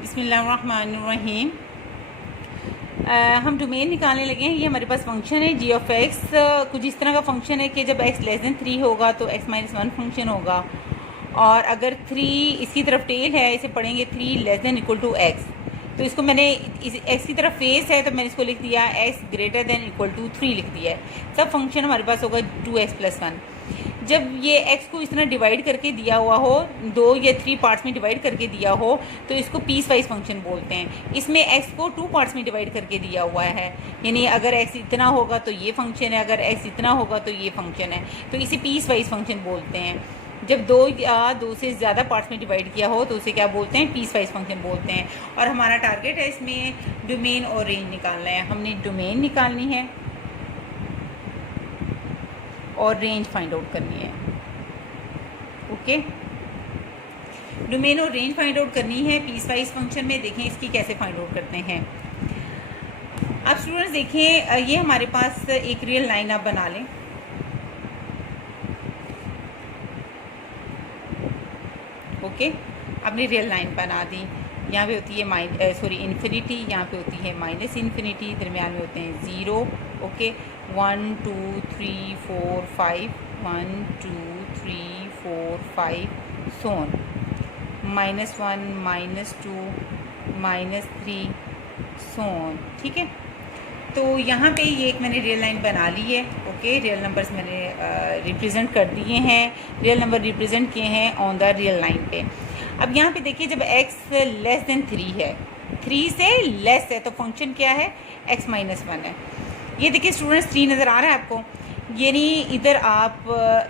बिस्मिल्लाहिर्रहमानिर्रहीम। हम डोमेन निकालने लगे हैं। ये हमारे पास फंक्शन है जी ऑफ एक्स। कुछ इस तरह का फंक्शन है कि जब एक्स लेस देन 3 होगा तो एक्स माइनस 1 फंक्शन होगा, और अगर 3 इसकी तरफ टेल है, इसे पढ़ेंगे 3 less than equal to x. तो इसको मैंने इस एक्स की तरफ फेस है तो मैंने इसको लिख दिया x greater than equal to 3 लिख दिया है। सब फंक्शन हमारे पास होगा 2x + 1। जब ये x को इस तरह डिवाइड करके दिया हुआ हो, 2 या 3 पार्ट्स में डिवाइड करके दिया हो, तो इसको पीस वाइज फंक्शन बोलते हैं। इसमें x को 2 पार्ट्स में डिवाइड करके दिया हुआ है, यानी अगर x इतना होगा तो ये फंक्शन है, अगर x इतना होगा तो ये फंक्शन है, तो इसे पीस वाइज फंक्शन बोलते हैं। जब 2 या 2 से ज़्यादा पार्ट्स में डिवाइड किया हो तो उसे क्या बोलते हैं, पीस वाइज फंक्शन बोलते हैं। और हमारा टारगेट है इसमें डोमेन और रेंज निकालना है। हमने डोमेन निकालनी है और रेंज फाइंड आउट करनी है। ओके, डोमेन और रेंज फाइंड आउट करनी है पीस वाइज फंक्शन में। देखें इसकी कैसे फाइंड आउट करते हैं। अब स्टूडेंट्स देखें, ये हमारे पास एक रियल लाइन आप बना लें। ओके, आपने रियल लाइन बना दी। यहाँ पे होती है इन्फिनिटी, यहाँ पे होती है माइनस इन्फिनिटी, दरमियान में होते हैं 0। ओके, 1 2 3 4 5, 1 2 3 4 5 सोन, -1 -2 -3 सोन। ठीक है, तो यहाँ पे ये एक मैंने रियल लाइन बना ली है। ओके, रियल नंबर्स मैंने रिप्रेजेंट कर दिए हैं, रियल नंबर रिप्रेजेंट किए हैं ऑन द रियल लाइन पे। अब यहाँ पे देखिए, जब x लेस देन 3 है, 3 से लेस है, तो फंक्शन क्या है, x माइनस 1 है। ये देखिए स्टूडेंट्स, 3 नज़र आ रहा है आपको, यानी इधर आप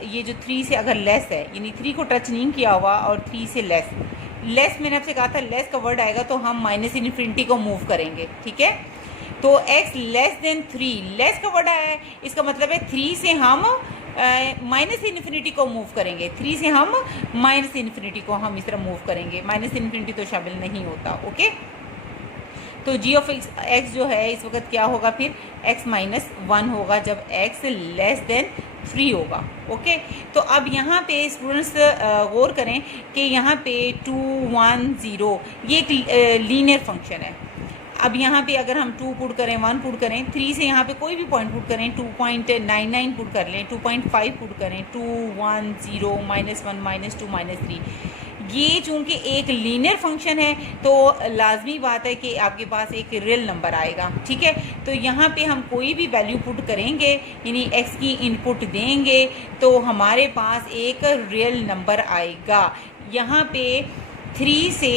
ये जो 3 से अगर लेस है, यानी 3 को टच नहीं किया हुआ, और 3 से लेस मैंने आपसे कहा था लेस का वर्ड आएगा तो हम माइनस इन्फिनिटी को मूव करेंगे। ठीक है, तो x लेस देन 3, लेस का वर्ड आया है, इसका मतलब है 3 से हम माइनस इन्फिनिटी को मूव करेंगे। 3 से हम माइनस इन्फिनिटी को हम इस तरह मूव करेंगे, माइनस इन्फिनिटी तो शामिल नहीं होता। ओके, तो जी ऑफ एक्स जो है इस वक्त क्या होगा, फिर x माइनस 1 होगा जब x लेस देन 3 होगा। ओके, तो अब यहाँ पे स्टूडेंट्स गौर करें कि यहाँ पे 2 1 0 ये एक लीनियर फंक्शन है। अब यहाँ पे अगर हम 2 पुट करें, 1 पुट करें, 3 से यहाँ पे कोई भी पॉइंट पुट करें, 2.99 पुट कर लें, 2.5 पुट करें, 2 1 0 -1 -2 -3, ये चूँकि एक लीनियर फंक्शन है तो लाजमी बात है कि आपके पास एक रियल नंबर आएगा। ठीक है, तो यहाँ पे हम कोई भी वैल्यू पुट करेंगे, यानी x की इनपुट देंगे, तो हमारे पास एक रियल नंबर आएगा। यहाँ पे 3 से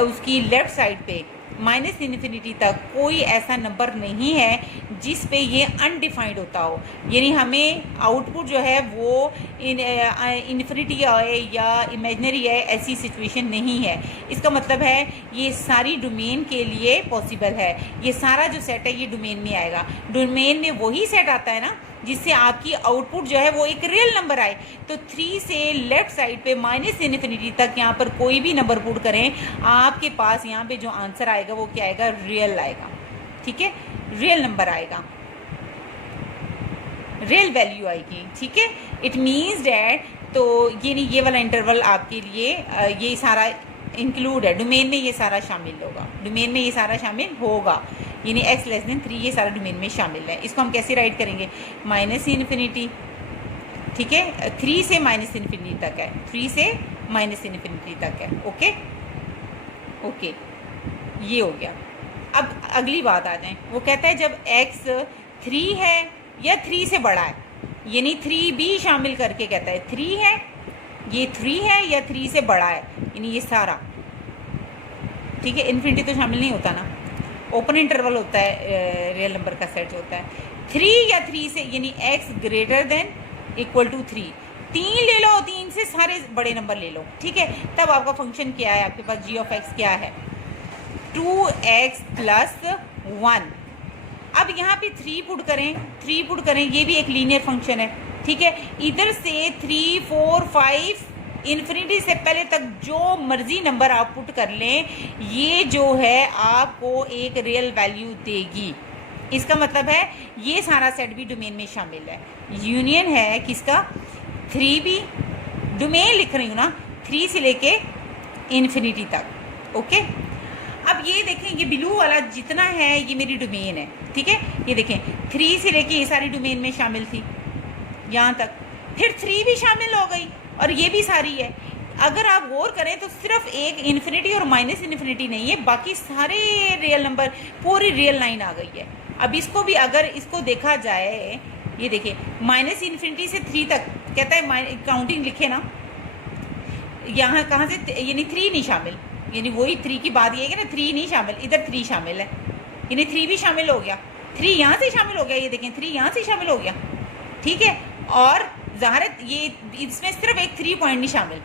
उसकी लेफ़्ट साइड पे माइनस इन्फिनिटी तक कोई ऐसा नंबर नहीं है जिस पे ये अनडिफाइंड होता हो, यानी हमें आउटपुट जो है वो इन्फिनिटी आए या इमेजिनरी है, ऐसी सिचुएशन नहीं है। इसका मतलब है ये सारी डोमेन के लिए पॉसिबल है। ये सारा जो सेट है ये डोमेन में आएगा। डोमेन में वही सेट आता है ना जिससे आपकी आउटपुट जो है वो एक रियल नंबर आए। तो 3 से लेफ्ट साइड पे माइनस इन्फिनिटी तक यहाँ पर कोई भी नंबर पुट करें, आपके पास यहाँ पे जो आंसर आएगा वो क्या आएगा, रियल आएगा। ठीक है, रियल नंबर आएगा, रियल वैल्यू आएगी। ठीक है, इट मीन्स डैट, तो ये नहीं, ये वाला इंटरवल आपके लिए ये सारा इंक्लूड है, डोमेन में ये सारा शामिल होगा, डोमेन में ये सारा शामिल होगा, यानी x लेस देन 3 ये सारा डोमेन में शामिल है। इसको हम कैसे राइट करेंगे, माइनस इन्फिनिटी। ठीक है, 3 से माइनस इन्फिनिटी तक है, 3 से माइनस इन्फिनिटी तक है। ओके ओके, ये हो गया। अब अगली बात आ जाए, वो कहता है जब x 3 है या 3 से बड़ा है, यानी 3 भी शामिल करके कहता है 3 है, ये 3 है या 3 से बड़ा है, यानी ये सारा। ठीक है, इन्फिनिटी तो शामिल नहीं होता ना, ओपन इंटरवल होता है, रियल नंबर का सेट होता है। 3 या 3 से, यानी x greater than equal to 3, 3 ले लो, 3 से सारे बड़े नंबर ले लो। ठीक है, तब आपका फंक्शन क्या है, आपके पास जी ऑफ एक्स क्या है, 2x + 1। अब यहाँ पे 3 पुट करें, ये भी एक लीनियर फंक्शन है। ठीक है, इधर से 3 4 5 इन्फिनिटी से पहले तक जो मर्जी नंबर आप पुट कर लें, ये जो है आपको एक रियल वैल्यू देगी। इसका मतलब है ये सारा सेट भी डोमेन में शामिल है। यूनियन है किसका, 3 भी, डोमेन लिख रही हूँ ना, 3 से लेके इन्फिनिटी तक। ओके, अब ये देखें, ये ब्लू वाला जितना है ये मेरी डोमेन है, ठीक है। ये देखें 3 से लेके ये सारी डोमेन में शामिल थी यहाँ तक, फिर 3 भी शामिल हो गई और ये भी सारी है। अगर आप गौर करें तो सिर्फ एक इन्फिनिटी और माइनस इन्फिनिटी नहीं है, बाकी सारे रियल नंबर, पूरी रियल लाइन आ गई है। अब इसको भी अगर इसको देखा जाए, ये देखिए माइनस इन्फिनिटी से 3 तक कहता है काउंटिंग लिखे ना, यहाँ कहाँ से, यानी 3 नहीं शामिल, यानी वही 3 की बात ये है कि ना 3 नहीं शामिल, इधर 3 शामिल है, यानी 3 भी शामिल हो गया, 3 यहाँ से शामिल हो गया, ये देखें 3 यहाँ से शामिल हो गया, ठीक है। और ज़ाहिर है ये इसमें सिर्फ एक 3 पॉइंट नहीं शामिल,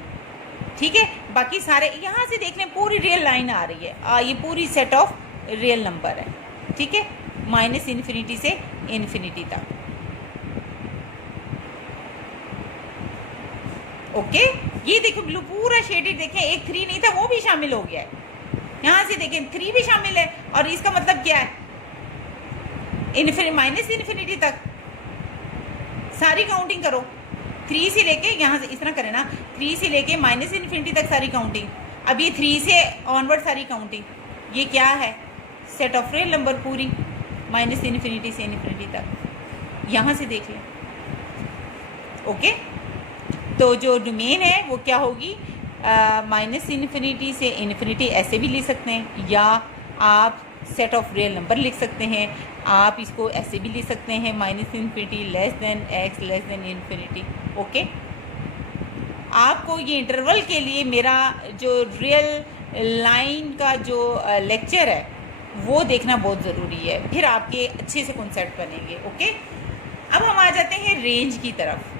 ठीक है। बाकी सारे यहाँ से देख लें पूरी रियल लाइन आ रही है, ये पूरी सेट ऑफ रियल नंबर है, ठीक है, माइनस इन्फिनिटी से इन्फिनिटी तक। ओके, ये देखो ब्लू पूरा शेडेड, देखें एक 3 नहीं था वो भी शामिल हो गया है, यहाँ से देखें 3 भी शामिल है, और इसका मतलब क्या है, माइनस इन्फिनिटी तक सारी काउंटिंग करो, 3 से लेके यहाँ से इस तरह करें ना, 3 से लेके माइनस इन्फिनिटी तक सारी काउंटिंग। अब ये 3 से ऑनवर्ड सारी काउंटिंग, ये क्या है, सेट ऑफ रियल नंबर पूरी माइनस इन्फिनिटी से इन्फिनिटी तक, यहाँ से देख लें। ओके, तो जो डोमेन है वो क्या होगी, माइनस इन्फिनिटी से इन्फिनिटी ऐसे भी लिख सकते हैं, या आप सेट ऑफ रियल नंबर लिख सकते हैं, आप इसको ऐसे भी लिख सकते हैं, minus infinity less than x less than infinity. Okay, आपको ये इंटरवल के लिए मेरा जो रियल लाइन का जो लेक्चर है वो देखना बहुत ज़रूरी है, फिर आपके अच्छे से कॉन्सेप्ट बनेंगे। ओके, अब हम आ जाते हैं रेंज की तरफ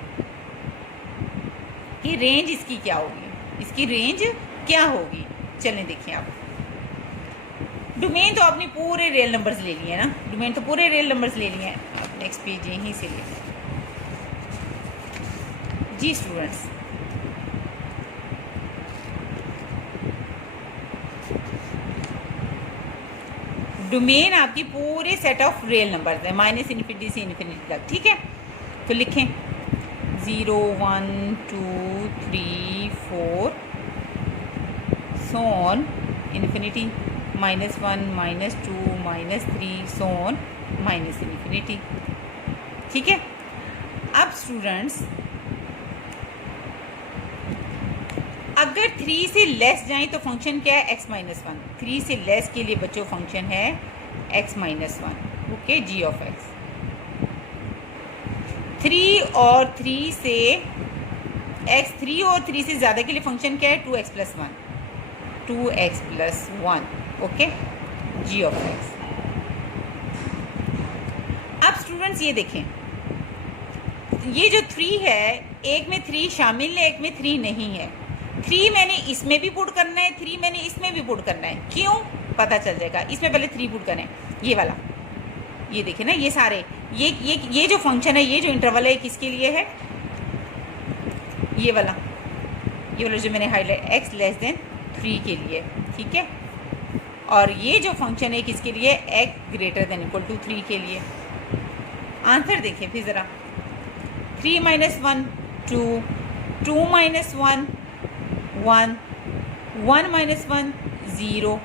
कि रेंज इसकी क्या होगी, इसकी रेंज क्या होगी। चलें देखें, आप डोमेन तो आपने पूरे रियल नंबर्स ले लिए हैं ना, डोमेन तो पूरे रियल नंबर्स ले लिए हैं, आप नेक्स्ट पेज यहीं से ले जी स्टूडेंट्स। डोमेन आपकी पूरे सेट ऑफ रियल नंबर्स है, माइनस इन्फिनिटी से इन्फिनिटी तक, ठीक है। तो लिखें 0 1 2 3 4 so on infinity, -1 -2 -3 so on minus infinity, ठीक है। अब स्टूडेंट्स अगर 3 से लेस जाएं तो फंक्शन क्या है, x-1। 3 से लेस के लिए बच्चों फंक्शन है x-1, okay, g of x। 3 और 3 से x3 और 3 से ज़्यादा के लिए फंक्शन क्या है, 2x + 1, 2x + 1, okay, g of x। अब स्टूडेंट्स ये देखें, ये जो 3 है, एक में 3 शामिल है, एक में 3 नहीं है। 3 मैंने इसमें भी पुट करना है, 3 मैंने इसमें भी पुट करना है, क्यों पता चल जाएगा। इसमें पहले 3 पुट करें, ये वाला, ये देखें ना, ये सारे ये जो फंक्शन है, ये जो इंटरवल है किसके लिए है, ये वाला जो मैंने हाईलाइट x <3 के लिए, ठीक है। और ये जो फंक्शन है किसके लिए, x > 3 के लिए। आंसर देखें फिर ज़रा, 3 - 1 2, 2 - 1 1, 1 - 1 0,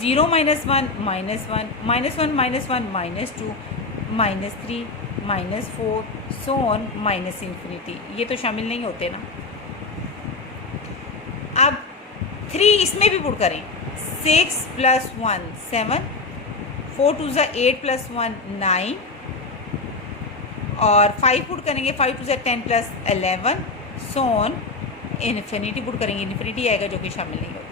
0 - 1 -1, -1 -1 -2, -3 -4 सो ऑन माइनस इन्फिनिटी। ये तो शामिल नहीं होते ना। अब 3 इसमें भी पुट करें, 6 + 1 7, 4 2 8 + 1 9, और 5 पुट करेंगे, 5 2 10 + 11 सो ऑन इन्फिनिटी पुट करेंगे, इन्फिनिटी आएगा जो कि शामिल नहीं होता।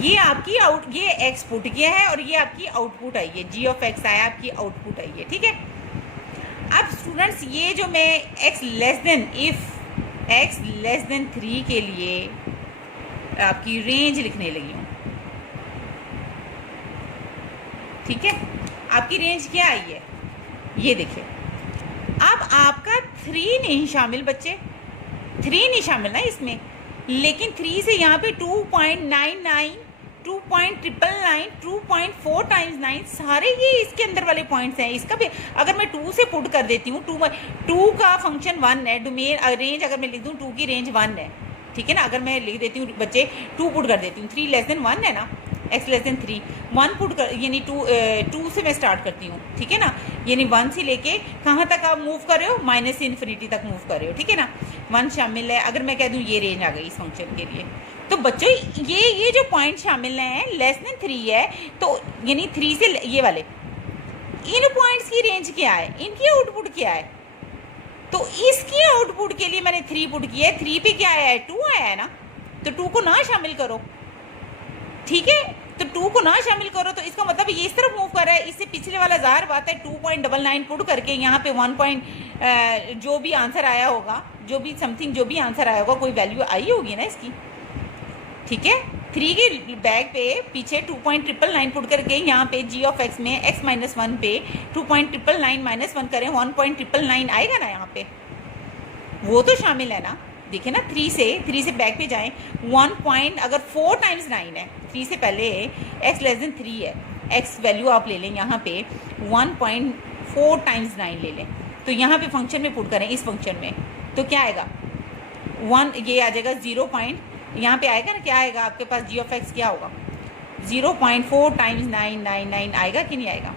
ये आपकी ये x पुट किया है और ये आपकी आउटपुट आई है, g ऑफ x आया, आपकी आउटपुट आई है, ठीक है। अब स्टूडेंट्स ये जो मैं इफ़ x < 3 के लिए आपकी रेंज लिखने लगी हूँ, ठीक है। आपकी रेंज क्या आई है, ये देखिए। अब आपका 3 नहीं शामिल बच्चे, 3 नहीं शामिल ना इसमें, लेकिन 3 से यहाँ पे 2.99, 2.999, 2.4 × 9 सारे ये इसके अंदर वाले पॉइंट्स हैं। इसका भी अगर मैं 2 से पुट कर देती हूँ, 2 का फंक्शन 1 है, डोमेन रेंज अगर मैं लिख दूँ 2 की रेंज 1 है, ठीक है ना। अगर मैं लिख देती हूँ बच्चे 2 पुट कर देती हूँ, 3 लेस देन 1 है ना, x लेस देन 3, 1 पुट कर यानी 2 से मैं स्टार्ट करती हूँ, ठीक है ना। यानी 1 से लेके कहाँ तक आप मूव कर रहे हो, माइनस इन्फिनिटी तक मूव कर रहे हो, ठीक है ना। 1 शामिल है। अगर मैं कह दूँ ये रेंज आ गई इस फंक्शन के लिए, तो बच्चों ये जो पॉइंट शामिल हैं लेस देन 3 है, तो यानी 3 से ये वाले इन पॉइंट्स की रेंज क्या है, इनकी आउटपुट क्या है। तो इसकी आउटपुट के लिए मैंने 3 पुट किया है, 3 पे क्या आया है, 2 आया है ना, तो 2 को ना शामिल करो, ठीक है। तो 2 को ना शामिल करो तो इसका मतलब ये इस तरफ मूव कर रहा है। इससे पिछले वाला ज़ाहिर बात है 2.99 पुट करके यहाँ पे 1 जो भी आंसर आया होगा, जो भी समथिंग जो भी आंसर आया होगा, कोई वैल्यू आई होगी ना इसकी, ठीक है। 3 के बैग पे पीछे 2.999 पुट करके यहाँ पे जी ऑफ एक्स में x माइनस 1 पे 2.999 माइनस 1 करें, 1.999 आएगा ना यहाँ पे, वो तो शामिल है ना। देखिए ना, 3 से बैक पे जाएं, 1 पॉइंट अगर 4 टाइम्स 9 है, 3 से पहले x लेस देन 3 है, x वैल्यू आप ले लें यहाँ पे 1.4 टाइम्स 9 ले लें, तो यहाँ पे फंक्शन में पुट करें, इस फंक्शन में, तो क्या आएगा 1, ये आ जाएगा 0 पॉइंट, यहाँ पे आएगा ना, क्या आएगा आपके पास जी ऑफ एक्स क्या होगा, 0.4 टाइम्स 999 आएगा कि नहीं आएगा।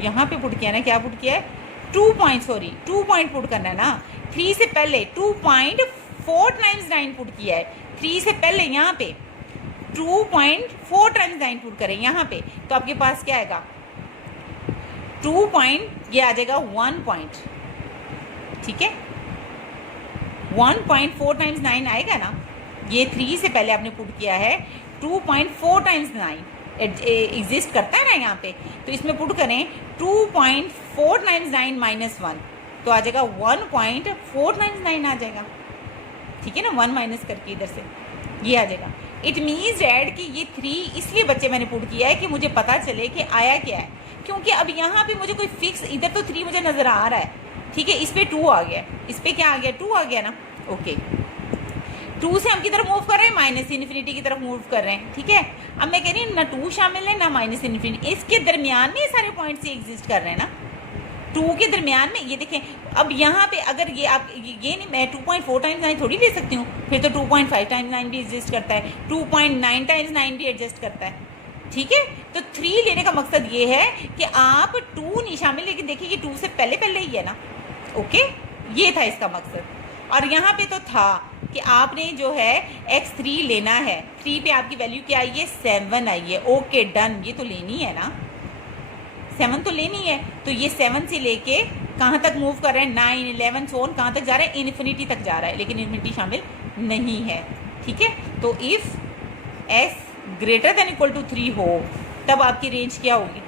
यहाँ पे पुट किया ना, क्या पुट किया है, 2 पॉइंट पुट करना है ना। 3 से पहले 2.4 टाइम्स 9 पुट किया है, 3 से पहले यहाँ पे 2.4 टाइम्स 9 पुट करें यहाँ पे, तो आपके पास क्या आएगा 2 पॉइंट, ये आ जाएगा 1 पॉइंट, ठीक है। 1.4 टाइम्स 9 आएगा ना, ये 3 से पहले आपने पुट किया है, 2.4 टाइम्स 9 एग्जिस्ट करता है ना यहाँ पे, तो इसमें पुट करें 2.4 टाइम्स 9 माइनस 1, तो आ जाएगा 1.4 टाइम्स 9 आ जाएगा, ठीक है ना। 1 माइनस करके इधर से ये आ जाएगा। इट मीन्स डैड कि ये 3 इसलिए बच्चे मैंने पुट किया है कि मुझे पता चले कि आया क्या है, क्योंकि अब यहाँ पे मुझे कोई फिक्स, इधर तो 3 मुझे नज़र आ रहा है, ठीक है, इस पर 2 आ गया, इस पर क्या आ गया, 2 आ गया ना, ओके। 2 से हम की तरफ मूव कर रहे हैं, माइनस इन्फिनिटी की तरफ मूव कर रहे हैं, ठीक है। अब मैं कह रही हूँ ना 2 शामिल है ना माइनस इन्फिनिटी, इसके दरमियान में सारे पॉइंट्स एग्जिस्ट कर रहे हैं ना, 2 के दरमियान में। ये देखें, अब यहाँ पे अगर ये आप ये नहीं, मैं 2.4 टाइम्स 9 थोड़ी ले सकती हूँ, फिर तो 2.5 टाइम्स 9 भी एग्जिस्ट करता है, 2.9 टाइम्स 9 भी एडजस्ट करता है, ठीक है। तो 3 लेने का मकसद ये है कि आप 2 नहीं शामिल, लेकिन देखिए ये 2 से पहले ही है ना, ओके, ये था इसका मकसद। और यहाँ पे तो था कि आपने जो है x3 लेना है, 3 पे आपकी वैल्यू क्या आई है, 7 आई है, ओके डन, ये तो लेनी है ना, 7 तो लेनी है। तो ये 7 से लेके कहाँ तक मूव कर रहे हैं, 9, 11 सोन कहाँ तक जा रहा है, इन्फिनिटी तक जा रहा है, लेकिन इन्फिनिटी शामिल नहीं है, ठीक है। तो if s greater than equal to 3 हो, तब आपकी रेंज क्या होगी,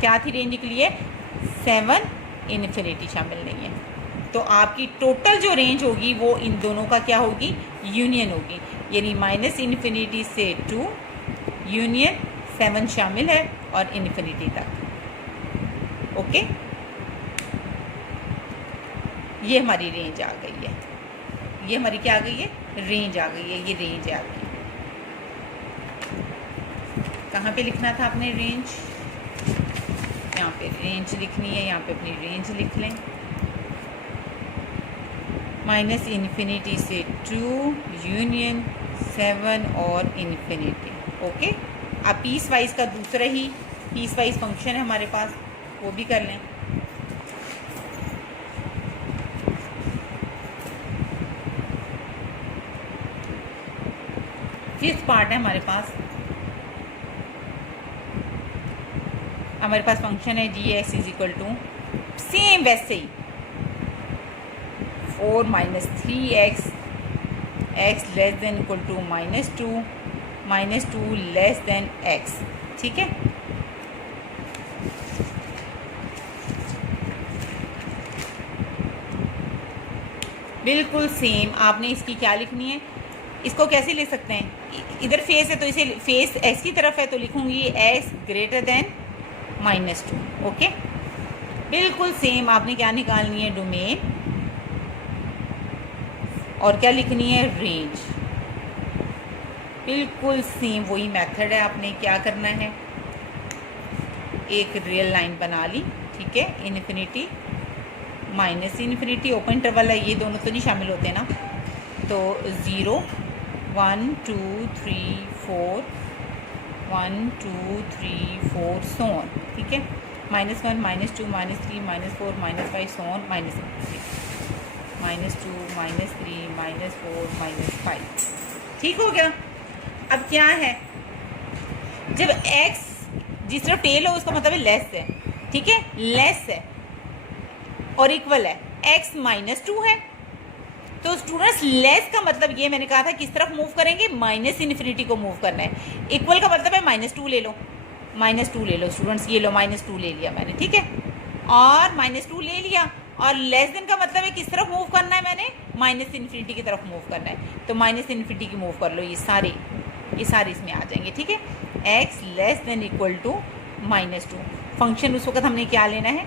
क्या थी रेंज के लिए, 7, इन्फिनिटी शामिल नहीं है। तो आपकी टोटल जो रेंज होगी वो इन दोनों का क्या होगी, यूनियन होगी, यानी माइनस इन्फिनिटी से 2 यूनियन 7 शामिल है और इन्फिनिटी तक, ओके। ये हमारी रेंज आ गई है, ये हमारी क्या आ गई है, रेंज आ गई है, ये रेंज आ गई। कहाँ पे लिखना था आपने रेंज, यहाँ पे रेंज लिखनी है, यहाँ पे अपनी रेंज लिख लें, माइनस इन्फिनिटी से 2 यूनियन 7 और इन्फिनिटी, ओके। अब पीस वाइज का दूसरा ही पीस वाइज फंक्शन है हमारे पास, वो भी कर लें। फिफ्थ पार्ट है हमारे पास फंक्शन है G X is equal to, same वैसे ही 4 minus 3x, x less than equal to -2 less than x, ठीक है। बिल्कुल सेम आपने इसकी क्या लिखनी है, इसको कैसे ले सकते हैं, इधर फेस है तो इसे फेस x की तरफ है तो लिखूंगी x ग्रेटर देन -2, ओके। बिल्कुल सेम आपने क्या निकालनी है, डोमेन, और क्या लिखनी है, रेंज। बिल्कुल सेम वही मेथड है, आपने क्या करना है, एक रियल लाइन बना ली, ठीक है, infinity minus infinity, open interval है, ये दोनों तो नहीं शामिल होते ना, तो 0 1 2 3 4 1 2 3 4 सो ऑन, ठीक है, -1 -2 -3 -4 -5 सो ऑन -2 -3 -4 -5, ठीक हो गया। अब क्या है, जब x जिस तरफ टेल हो उसका मतलब है लेस है, ठीक है, लेस है और इक्वल है, x -2 है, तो स्टूडेंट्स लेस का मतलब ये मैंने कहा था किस तरफ मूव करेंगे, माइनस इन्फिनिटी को मूव करना है। इक्वल का मतलब है -2 ले लो, -2 ले लो स्टूडेंट्स, ये लो -2 ले लिया मैंने, ठीक है, और -2 ले लिया, और लेस देन का मतलब है किस तरफ मूव करना है मैंने, माइनस इन्फिनिटी की तरफ मूव करना है, तो माइनस इन्फिनिटी की मूव कर लो, ये सारे इसमें आ जाएंगे, ठीक है। x less than equal to -2, function उस वक्त हमने क्या लेना है,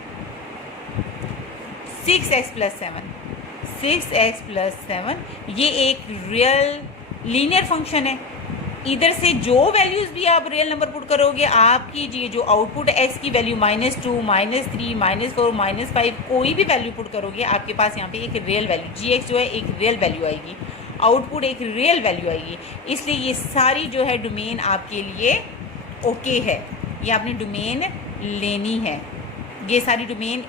6x + 7, 6x + 7, ये एक रियल लीनियर फंक्शन है। इधर से जो वैल्यूज़ भी आप रियल नंबर पुट करोगे, आपकी ये जो आउटपुट x की वैल्यू -2 -3 -4 -5 कोई भी वैल्यू पुट करोगे, आपके पास यहाँ पे एक रियल वैल्यू gx जो है एक रियल वैल्यू आएगी, आउटपुट एक रियल वैल्यू आएगी। इसलिए ये सारी जो है डोमेन आपके लिए ओके है, ये आपने डोमेन लेनी है, ये सारी डोमेन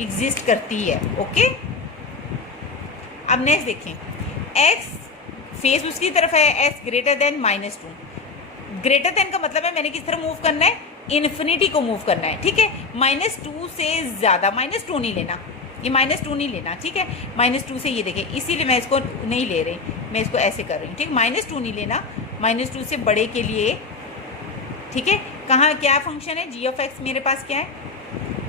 एग्जिस्ट करती है, ओके। अब नेक्स्ट देखें, x फेस उसकी तरफ है, x greater then -2, greater than का मतलब है मैंने किस तरह मूव करना है, इन्फिनिटी को मूव करना है, ठीक है, -2 से ज़्यादा, -2 नहीं लेना, ये -2 नहीं लेना, ठीक है, -2 से ये देखें, इसीलिए मैं इसको नहीं ले रही, मैं इसको ऐसे कर रही हूँ, ठीक, -2 नहीं लेना, -2 से बड़े के लिए, ठीक है। कहाँ क्या फंक्शन है, g(x) मेरे पास क्या है,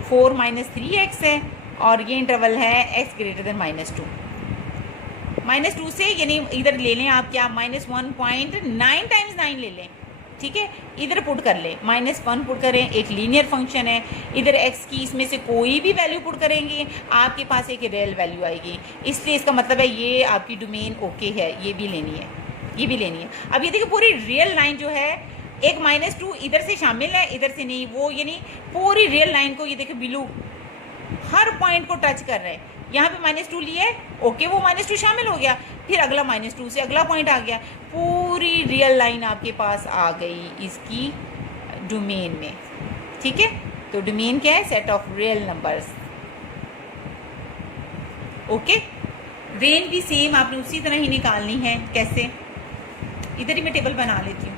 4 - 3x है, और ये इंटरवल है x ग्रेटर देन -2, -2 से यानी इधर ले लें आप क्या, -1.9 टाइम्स 9 ले लें, ठीक है, इधर पुट कर लें, -1 पुट करें, एक लीनियर फंक्शन है, इधर x की इसमें से कोई भी वैल्यू पुट करेंगे आपके पास एक रियल वैल्यू आएगी, इसलिए इसका मतलब है ये आपकी डोमेन ओके है, ये भी लेनी है, ये भी लेनी है। अब ये देखिए पूरी रियल लाइन जो है, एक -2 इधर से शामिल है, इधर से नहीं, वो यानी पूरी रियल लाइन को ये देखिए बिल्कुल हर पॉइंट को टच कर रहे हैं, यहाँ पे -2 लिए, ओके, वो -2 शामिल हो गया, फिर अगला -2 से अगला पॉइंट आ गया, पूरी रियल लाइन आपके पास आ गई इसकी डोमेन में, ठीक है। तो डोमेन क्या है, set of real numbers, okay. Range भी सेम आपने उसी तरह ही निकालनी है, कैसे, इधर ही मैं टेबल बना लेती हूँ,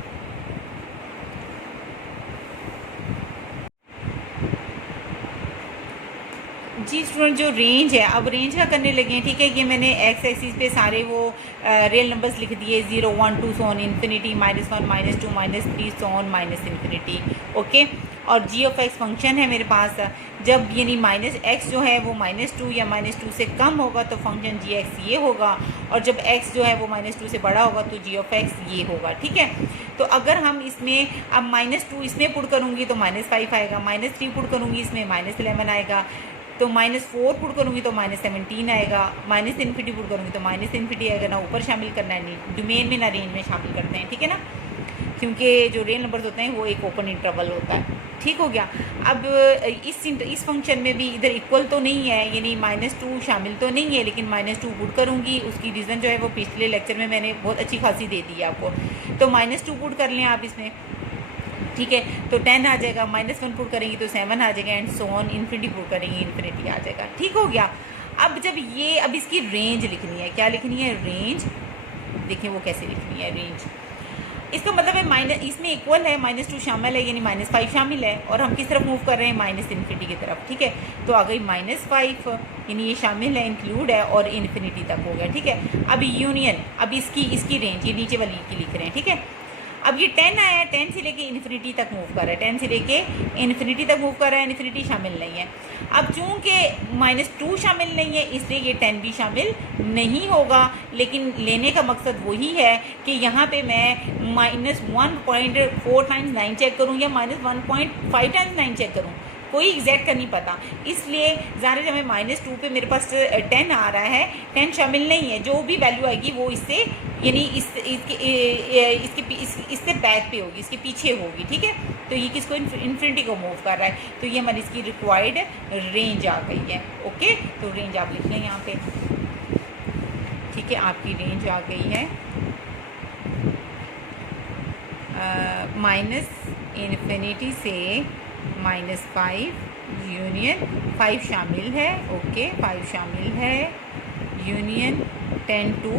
जी स्टूडेंट, जो रेंज है, अब रेंज का करने लगे हैं, ठीक है, ये मैंने x एक्सिस पे सारे वो रियल नंबर्स लिख दिए, 0 1 2 so on infinity, -1 -2 -3 so on infinity, okay. और g(x) फंक्शन है मेरे पास, जब यानी -x जो है वो -2 या -2 से कम होगा तो फंक्शन g(x) ये होगा, और जब x जो है वो -2 से बड़ा होगा तो g(x) ये होगा, ठीक है। तो अगर हम इसमें अब -2 इसमें पुट करूँगी तो -5 आएगा, -3 पुट करूँगी इसमें -11 आएगा, तो -4 पुट करूँगी तो -17 आएगा, -इन्फिनिटी पुट करूँगी तो -इन्फिनिटी आएगा, ना ऊपर शामिल करना है, नहीं डोमेन में ना रेंज में शामिल करते हैं, ठीक है ना, क्योंकि जो रियल नंबर्स होते हैं वो एक ओपन इंटरवल होता है, ठीक हो गया। अब इस फंक्शन में भी इधर इक्वल तो नहीं है, यानी -2 शामिल तो नहीं है, लेकिन -2 पुट करूँगी, उसकी रीज़न जो है वो पिछले लेक्चर में मैंने बहुत अच्छी खासी दे दी है आपको, तो -2 पुट कर लें आप इसमें, ठीक है, तो 10 आ जाएगा, -1 पुट करेंगी तो 7 आ जाएगा, and so on, infinity put करेंगी इन्फिनिटी आ जाएगा, ठीक हो गया। अब जब ये अब इसकी रेंज लिखनी है, क्या लिखनी है, रेंज, देखिए वो कैसे लिखनी है रेंज, इसका मतलब है इसमें इक्वल है, -2 शामिल है, यानी -5 शामिल है, और हम किस तरफ मूव कर रहे हैं, इन्फिनिटी की तरफ, ठीक है, तो आ गई -5, यानी ये शामिल है, इंक्लूड है, और इन्फिनिटी तक हो गया, ठीक है। अब यूनियन, अब इसकी रेंज, ये नीचे वाली की लिख रहे हैं, ठीक है। अब ये 10 आया है, 10 से लेके इन्फिनिटी तक मूव कर रहा है, 10 से लेके इन्फिनिटी तक मूव कर रहा है, इन्फिनिटी शामिल नहीं है। अब चूँकि -2 शामिल नहीं है, इसलिए ये 10 भी शामिल नहीं होगा, लेकिन लेने का मकसद वही है कि यहाँ पे मैं -1.4 टाइम्स 9 चेक करूँ या -1.5 टाइम्स 9 चेक करूँ, कोई एग्जैक्ट का नहीं पता, इसलिए ज़ाहिर जब मैं -2 पे मेरे पास 10 आ रहा है, 10 शामिल नहीं है, जो भी वैल्यू आएगी वो इससे यानी इससे बैक पे होगी, इसके पीछे होगी, ठीक है। तो ये किसको इन्फिनिटी को मूव कर रहा है, तो ये हमारी इसकी रिक्वायर्ड रेंज आ गई है। ओके, तो रेंज आप लिख लें यहाँ पे, ठीक है, आपकी रेंज आ गई है -∞ से -5 यूनियन 5 शामिल है। ओके, 5 शामिल है, यूनियन 10 टू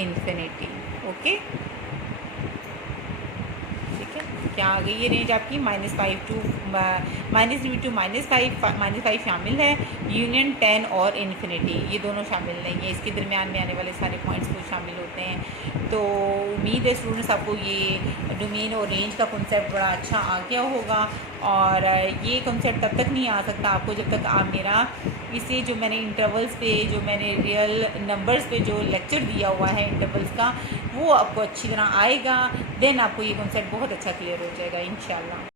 इन्फिनिटी। ओके, ठीक है, क्या आ गई ये रेंज आपकी -5 टू -5 शामिल है, यूनियन 10 और इन्फिनिटी ये दोनों शामिल नहीं है, इसके दरमियान में आने वाले सारे पॉइंट्स को शामिल होते हैं। तो उम्मीद है स्टूडेंट्स आपको ये डोमेन और रेंज का कॉन्सेप्ट बड़ा अच्छा आ गया होगा, और ये कॉन्सेप्ट तब तक नहीं आ सकता आपको जब तक आप मेरा इसे जो मैंने इंटरवल्स पे, जो मैंने रियल नंबर्स पे जो लेक्चर दिया हुआ है इंटरवल्स का, वो आपको अच्छी तरह आएगा, देन आपको ये कॉन्सेप्ट बहुत अच्छा क्लियर हो जाएगा इंशाल्लाह।